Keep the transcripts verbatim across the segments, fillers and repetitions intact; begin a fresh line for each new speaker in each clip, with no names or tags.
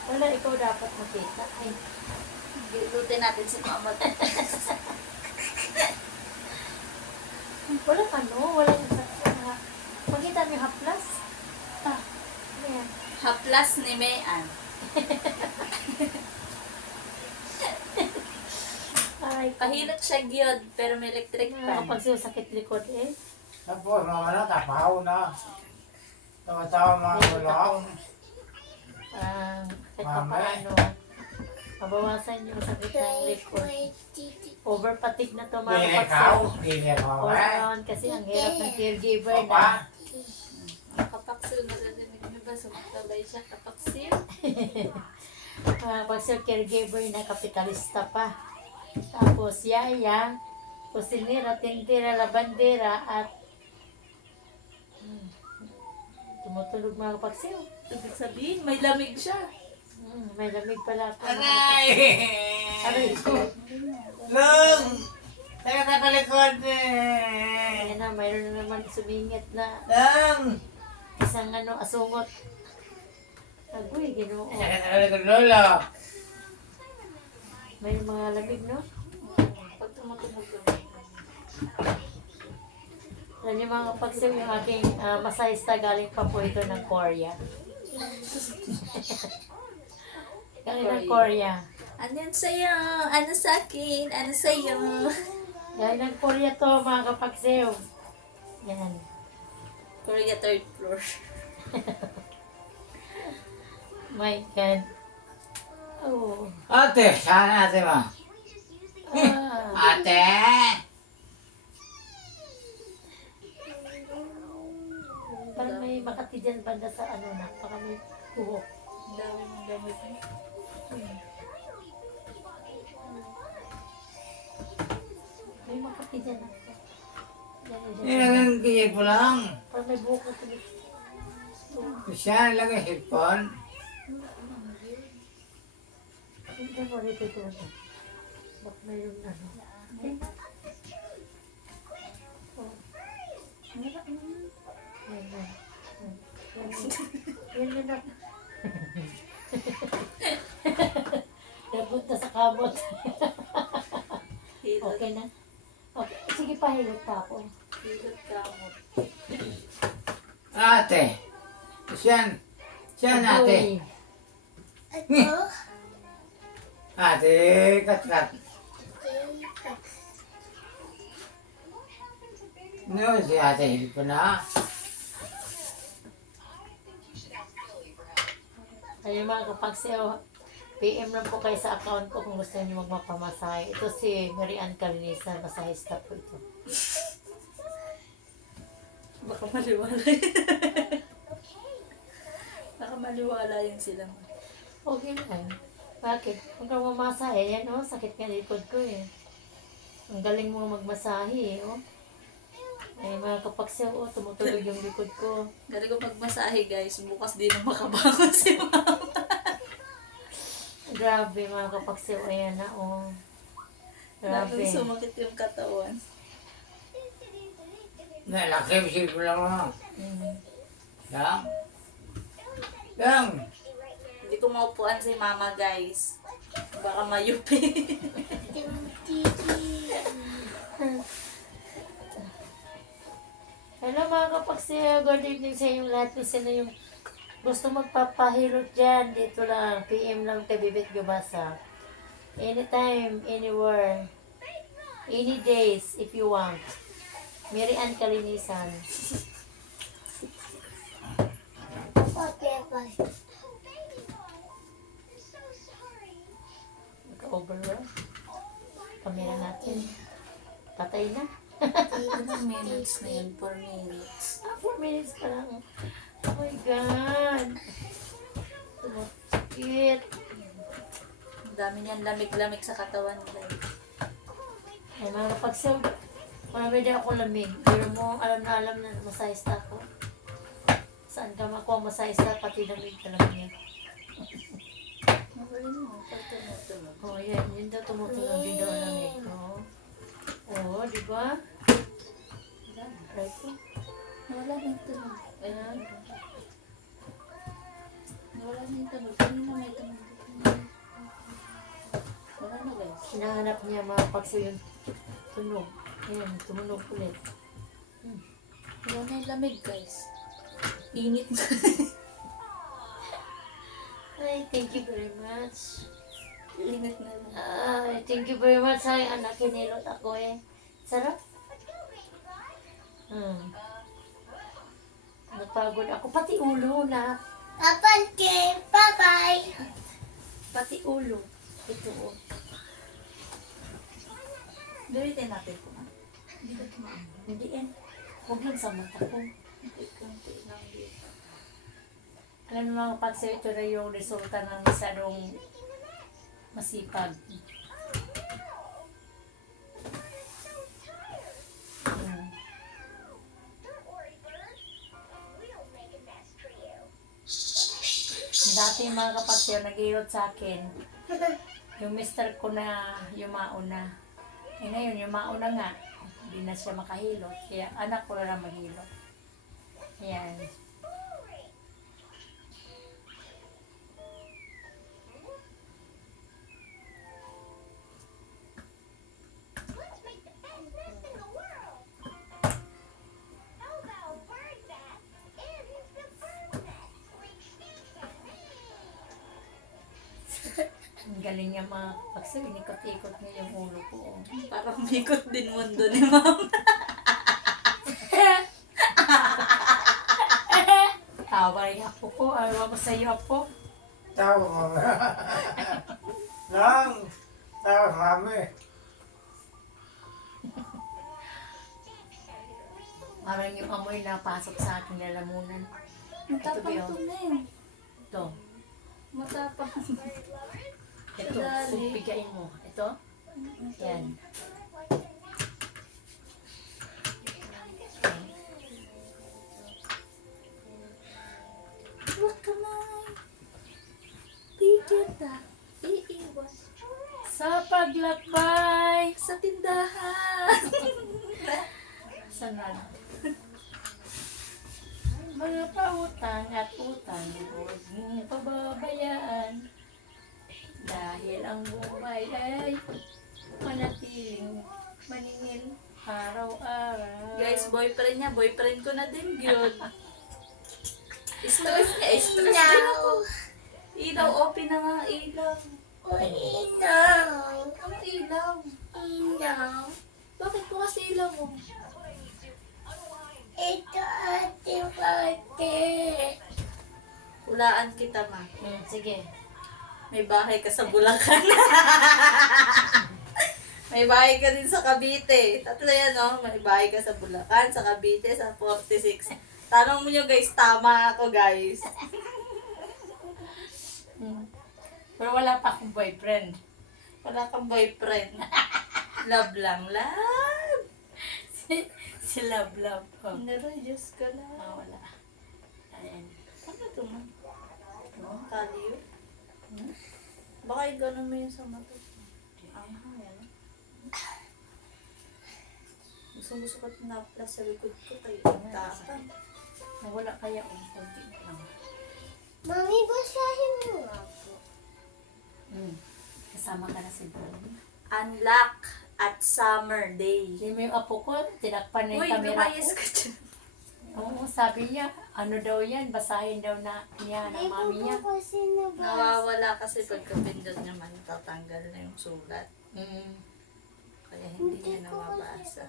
Wala, ikaw dapat makita. Ay,
Lutin natin si mama.
walang ano, walang sa makita mo yung haplas. Ah, ano yan?
Haplas ni Mayan.
Ay,
Kahilot siya gyud pero may electric fan.
kapag siya sakit likod eh.
Tapos, mga na, tapaw na. Tawa-tawa mga gulong.
Parang kahit pa
Mami.
paano, mabawasan yung sakit ng likod. Overpatig na to mga
Gili ka,
kapagsaw.
gili ka,
All
eh.
around kasi ang hirap ng caregiver na.
Papa,
Kapaksil, naririnig niyo ba? Sumatabay siya. Kapaksil.
Mga kapagsaw caregiver na kapitalista pa. Tapos yaya, kusinira, tindira, labandera at hmm, tumutunog mga kapagsaw.
Ibig sabihin, may lamig siya.
Hmm, may lamig pala ako.
aray!
Aray ko.
Lung! Teka sa palikod eh!
Ayan na, mayroon na naman sumingit na
Lung!
isang ano, asungot. Agoy, ginoo.
Teka sa palikod, lolo!
May mga lamig, no?
Pag tumutunog yun.
Alam niyo mga kapagsaw, yung aking uh, masahista galing pa po ito ng Korea. Galing ng Korea.
Ano yan sa'yo? Ano sa akin? Ano sa'yo?
Galing ng Korea to mga kapagsaw. Yan.
Korea third floor.
My God. Oh.
Ate, saan ate mo?
Ah.
Ate!
Parang may makati dyan banda sa ano na. Baka may buhok.
Ang dami mong damit.
Hmm. May makati dyan. Dyan, dyan, dyan.
Nilagang kaya po lang.
Parang may buhok na tulit.
Siya lagay headphone.
Hindi mo rito ito. Bak na yung ano. Ay. Oh. Yan yan. Yan yan. Yan yan na. Napunta sa kamot.
Hilot.
Okay na? Okay. Sige pa, hilot pa ako.
Hilot kamot.
Ate! Siyan! Siyan ate!
Ito?
Ate, kat-kat. No, si ate, hindi pa na.
Ayun mga kapagsaw, P M lang po kayo sa account ko kung gusto niyo magmapamasahe. Ito si Marian Calinisan, masahista po ito.
Baka maliwala Baka maliwala yun sila.
Okay lang. Bakit? Kung ka mamasahe, yan oh, sakit nga likod ko eh. Ang galing mo magmasahe eh, oh. Ay mga kapagsaw, oh, tumutulog yung likod ko.
Galing ko magmasahe guys. Bukas di na makabangon si mama.
Grabe mga kapagsaw, ayan na oh. Grabe.
Lalong sumakit yung katawan.
Nalakip si pula mo.
Mm.
Lang. Lang.
Hindi ko maupuan si mama guys. Baka mayupi.
Hello mga kapagsaw, good evening sa inyong lahat. Kung sino yung gusto magpapahilot dyan, dito lang, P M lang kay Bibit Gabasa. Anytime, anywhere, any days, if you want. Mary Ann Kalinisan. Magka-overwhelm. Kamera natin. Patay na.
Ilang minutes na yun? four minutes.
Ah, four minutes pa lang. Oh my God. Sumakit.
Ang dami niyan lamig-lamig sa katawan guys.
Ay mga kapagsaw, marami din ako lamig. Pero mo, alam na alam na masayista ako. Saan ka makuha masayista, pati lamig ka lang niya.
Magaling mo. Pag tumutunog.
Oh, yan. Yun daw tumutunog din daw ang lamig. Oo. Oo, di ba? Right po.
Wala nang tunog.
Ayan.
Wala Wala na yung tunog. Kanina may tunog. Wala na guys.
Hinahanap niya mga pagso yung tunog. Ayan, tumunog ulit.
Wala na yung lamig guys. Init na.
Ay, thank you very much.
Init na lang.
Ay, thank you very much. Ay, anak, kinilot ako eh. Sarap. Hmm. Napagod ako. Pati ulo na.
Papante, bye-bye.
Pati ulo. Ito oh.
Gamitin natin po. Hindi ko tumaan.
Hindi eh. Huwag lang sa mata ko.
Hindi konti lang dito.
Alam mo mga pagsa, ito na yung resulta ng masyadong masipag. Hmm. Dati yung mga kapatid nag-iirot sa akin, yung mister ko na yumao na. Eh ngayon, yumao na nga. Hindi na siya makahilot. Kaya anak ko na lang maghilot. Ayan. Ang galing niya mga kapagsa, inikot-ikot niya yung ulo ko. Oh.
Parang bikot din mundo ni mama.
Tawa rin ako po. Ayaw ko sa iyo po.
Tawa mo. Lang. Tawa mami.
Parang yung amoy na pasok sa aking lalamunan.
Matapang
Ito,
to na yun.
Ito.
Matapang.
Ito. Kung bigayin mo. Ito. Yan.
Huwag ka man. Bigyan na. Iiwas.
Sa paglakbay.
Sa tindahan.
Sanad. Mga pautang at utang, huwag mong pababayaan. Dahil ang buhay ay manatiling maningil araw-araw.
Guys, boyfriend niya. Boyfriend ko na din yun. Stress niya. Stress din ako. Ilaw. Open na nga ilaw.
Inaw.
Ano ilaw?
Inaw.
Bakit po kasi ilaw mo?
Ito ating pate.
Hulaan kita, ma.
Hmm, sige.
May bahay ka sa Bulacan. May bahay ka din sa Cavite. Tatlo yan, no? May bahay ka sa Bulacan, sa Cavite, sa forty-six. Tanong mo nyo, guys. Tama ako, guys.
Hmm. Pero wala pa akong boyfriend.
Wala kang boyfriend. Love lang, love.
Si, si Love Love. Oh.
Narayos ka na.
Ah, wala. Ayan.
Ano ito, ma? No? Kaliyo? Baka i-ganon mo yun sa mata. Ah, yan. Gusto gusto ko tinaplas sa likod ko kayo. Tapang.
Nawala kaya ang konti lang.
Mami, basahin mo nga po.
Hmm. Kasama ka na si Bonnie.
Unlock at summer day.
Hindi mo yung apo ko, tinakpan na yung
Uy,
camera
lumayas
ko.
ka dyan.
Oo, sabi niya, ano daw yan, basahin daw na niya ng
Ay,
mami niya.
po kasi nabasa.
Nawawala kasi pagka pindot niya man, tatanggal na yung sulat.
Mm.
Kaya hindi niya nawabasa.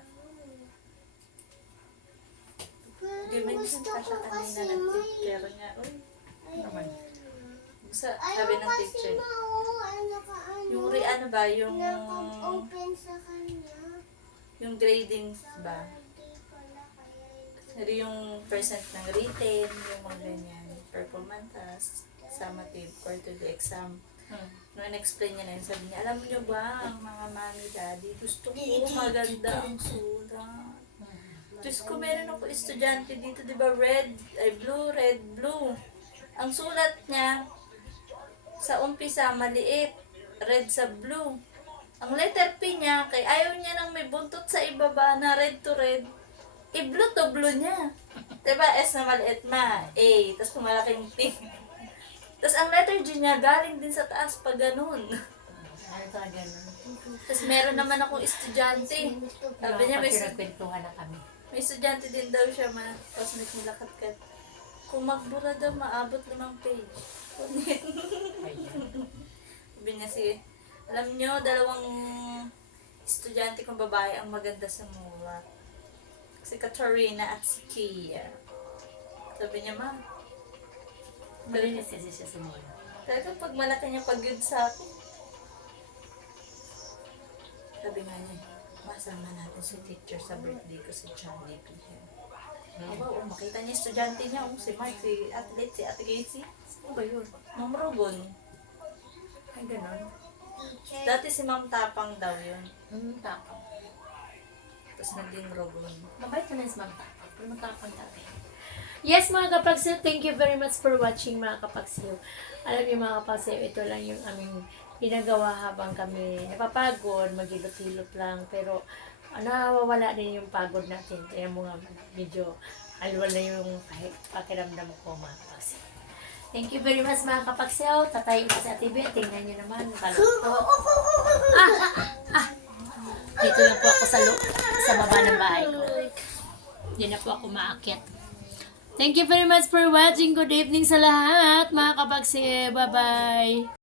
Di mention
Gusto
pa
ko
siya
kasi
kanina ng
may...
teacher niya. Uy,
Naman.
sa,
Ayaw
sabi ng
kasi
teacher.
mao, ano ka ano.
Yung re, ano ba, yung,
Nakap-open sa kanya.
yung gradings ba?
Hindi pala kaya hindi.
Hindi yung percent ng written, yung mga ganyan, performance task, summative, quarterly exam.
Hmm.
Noon explain niya na yun, sabi niya, alam niyo ba, ang mga mami, daddy, gusto ko maganda ang sulat. Diyos ko, meron ako estudyante dito, di ba, red, ay blue, red, blue. Ang sulat niya, sa umpisa, maliit, red sa blue. Ang letter P niya, kay ayaw niya nang may buntot sa ibaba na red to red, i-blue to blue niya. Diba, S na maliit ma, A, tapos malaking T. Tapos ang letter G niya galing din sa taas pa ganun.
Ano talaga nun?
Tapos meron naman akong estudyante. Sabi niya may,
Pag
estu-
nagkwentuhan na kami.
may estudyante din daw siya, ma. Cosmic nila katkat. Kung magbura daw, maabot limang page. Kunit.
Ayan.
Sabi niya si, alam niyo, dalawang estudyante kong babae ang maganda sa mula. Si Katarina at si Kia. Sabi niya, ma,
Malinis kasi siya sa mula.
talagang pag malaki niya pag-good sa akin. Sabi nga niya, masama natin si teacher sa birthday ko si Johnny P. Aba, oh, makita niya estudyante niya, oh, si Mark, si athlete, si Ate Casey.
Ano ba yun?
Ma'am Rogon.
Ay, ganon.
Dati si Ma'am Tapang daw yun.
Hmm, tapang.
Tapos naging Rogon.
Mabait na si Ma'am Tapang. Pero matapang dati. Yes, mga kapagsiw, thank you very much for watching, mga kapagsiw. Alam niyo, mga kapagsiw, ito lang yung aming ginagawa habang kami napapagod, magilot-hilot lang. Pero ah, nawawala din yung pagod natin. Kaya mo nga, medyo alwal na yung kahit pakiramdam ko, mga kapagsiw. Thank you very much, mga kapagsiw. Tatayin ko sa T V. Tingnan niyo naman. Balot ko. Ah! Ah! Dito lang po ako sa, lo- sa baba ng bahay ko. Hindi na po ako maakyat. Thank you very much for watching. Good evening sa lahat, mga kapagsi. Bye-bye.